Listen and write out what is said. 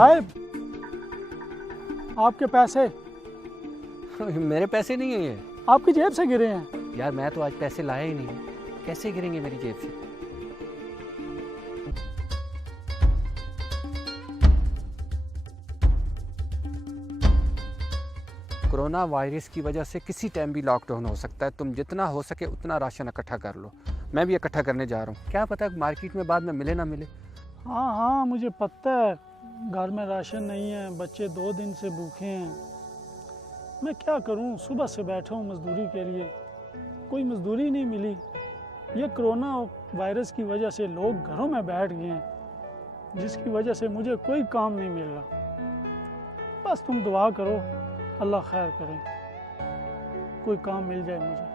साहब, आपके पैसे मेरे पैसे नहीं है ये। आपकी जेब से गिरे हैं। यार मैं तो आज पैसे लाया ही नहीं, कैसे गिरेंगे मेरी जेब से? कोरोना वायरस की वजह से किसी टाइम भी लॉकडाउन हो सकता है। तुम जितना हो सके उतना राशन इकट्ठा कर लो। मैं भी इकट्ठा करने जा रहा हूँ, क्या पता मार्केट में बाद में मिले ना मिले। हाँ हाँ, मुझे पता है घर में राशन नहीं है, बच्चे 2 दिन से भूखे हैं। मैं क्या करूँ, सुबह से बैठा हूँ मजदूरी के लिए, कोई मजदूरी नहीं मिली। ये कोरोना वायरस की वजह से लोग घरों में बैठ गए हैं, जिसकी वजह से मुझे कोई काम नहीं मिल रहा। बस तुम दुआ करो, अल्लाह खैर करे, कोई काम मिल जाए मुझे।